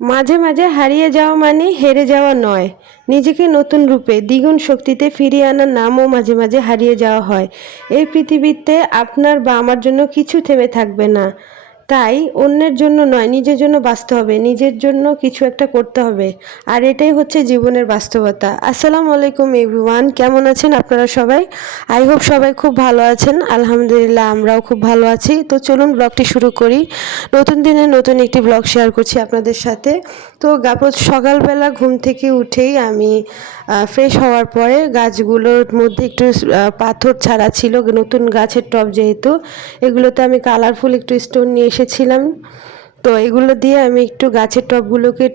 মাঝে মাঝে হারিয়ে যাওয়া মানে হেরে যাওয়া নয়, নিজেকে নতুন রূপে দ্বিগুণ শক্তিতে ফিরিয়ে আনার নামও মাঝে মাঝে হারিয়ে যাওয়া হয়। এই পৃথিবীতে আপনার বা আমার জন্য কিছু থেমে থাকবে না। তাই অন্যের জন্য নয়, নিজের জন্য বাঁচতে হবে, নিজের জন্য কিছু একটা করতে হবে। আর এটাই হচ্ছে জীবনের বাস্তবতা। আসসালামু আলাইকুম এভরিওয়ান, কেমন আছেন আপনারা সবাই? আই হোপ সবাই খুব ভালো আছেন। আলহামদুলিল্লাহ, আমরাও খুব ভালো আছি। তো চলুন ব্লগটি শুরু করি। নতুন দিনে নতুন একটি ব্লগ শেয়ার করছি আপনাদের সাথে। তো সকালবেলা ঘুম থেকে উঠেই আমি ফ্রেশ হওয়ার পরে গাছগুলোর মধ্যে একটু পাথর ছাড়া ছিল, নতুন গাছের টব যেহেতু, এগুলোতে আমি কালারফুল একটু স্টোন নিয়ে এসেছিলাম। তো এগুলো দিয়ে আমি একটু গাছের টবগুলোকে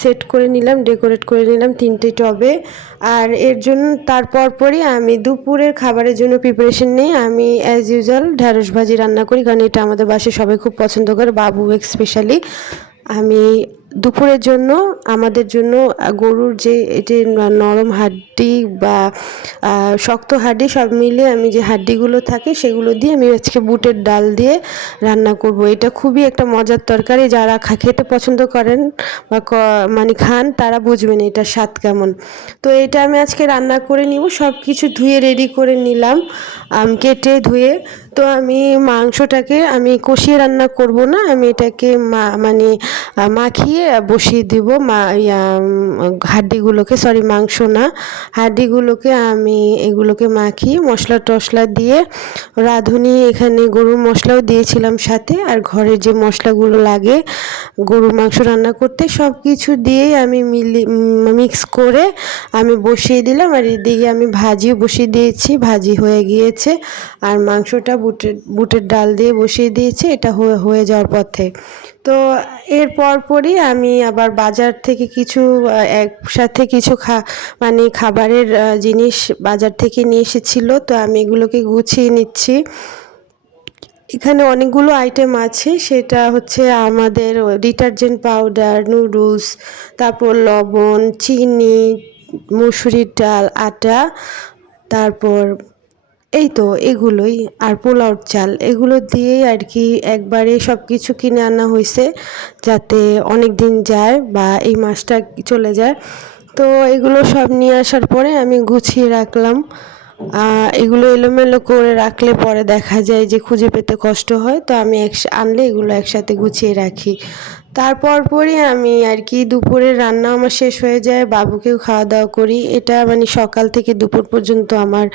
সেট করে নিলাম, ডেকোরেট করে নিলাম 3টে টবে। আর এর জন্য পরই আমি দুপুরের খাবারের জন্য প্রিপারেশন নিই। আমি অ্যাজ ইউজুয়াল ঢ্যাঁড়স ভাজি রান্না করি, কারণ এটা আমাদের বাসায় সবাই খুব পছন্দ করে, বাবু স্পেশালি। আমি দুপুরের জন্য আমাদের জন্য গরুর যে এটি নরম হাড্ডি বা শক্ত হাড্ডি সব মিলিয়ে আমি যে হাড্ডিগুলো থাকে সেগুলো দিয়ে আমি আজকে বুটের ডাল দিয়ে রান্না করব। এটা খুবই একটা মজার তরকারি, যারা খেতে পছন্দ করেন বা মানে খান তারা বুঝবেন এটার স্বাদ কেমন। তো এটা আমি আজকে রান্না করে নিব, সব কিছু ধুয়ে রেডি করে নিলাম, কেটে ধুয়ে। তো আমি মাংসটাকে আমি কষিয়ে রান্না করব না, আমি এটাকে মানে মাখিয়ে বসিয়ে দিব। হাড্ডিগুলোকে, সরি মাংস না, হাড্ডিগুলোকে আমি এগুলোকে মাখিয়ে মশলা টশলা দিয়ে, রাঁধুনি এখানে গরুর মশলাও দিয়েছিলাম সাথে, আর ঘরের যে মশলাগুলো লাগে গরুর মাংস রান্না করতে সব কিছু দিয়েই আমি মিক্স করে আমি বসিয়ে দিলাম। আর এদিকে আমি ভাজিও বসিয়ে দিয়েছি, ভাজি হয়ে গিয়েছে। আর মাংসটা বুটের ডাল দিয়ে বসিয়ে দিয়েছি, এটা হয়ে যাওয়ার পথে। তো এর পরই আমি আবার বাজার থেকে কিছু একসাথে কিছু মানে খাবারের জিনিস বাজার থেকে নিয়ে এসেছিলো, তো আমি এগুলোকে গুছিয়ে নিচ্ছি। এখানে অনেকগুলো আইটেম আছে, সেটা হচ্ছে আমাদের ডিটারজেন্ট পাউডার, নুডলস, তারপর লবণ, চিনি, মসুরির ডাল, আটা, তারপর এই তো এগুলোই, আর পোলাওর চাল, এগুলো দিয়েই আর কি একবারে সব কিছু কিনে আনা হয়েছে, যাতে অনেক দিন যায় বা এই মাসটা চলে যায়। তো এগুলো সব নিয়ে আসার পরে আমি গুছিয়ে রাখলাম। এগুলো এলোমেলো করে রাখলে পরে দেখা যায় যে খুঁজে পেতে কষ্ট হয়, তো আমি আনলে এগুলো একসাথে গুছিয়ে রাখি। পরই আমি আর কি দুপুরের রান্না আমার শেষ হয়ে যায়, বাবুকেও খাওয়া দাওয়া করি। এটা মানে সকাল থেকে দুপুর পর্যন্ত আমার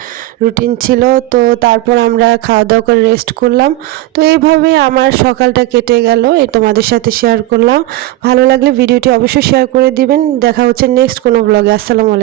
রুটিন ছিল। তো তারপর আমরা খাওয়া দাওয়া করে রেস্ট করলাম। তো এইভাবে আমার সকালটা কেটে গেল, এটা তোমাদের সাথে শেয়ার করলাম। ভালো লাগলে ভিডিওটি অবশ্যই শেয়ার করে দিবেন। দেখা হচ্ছে নেক্সট কোনো ব্লগে। আসসালামু আলাইকুম।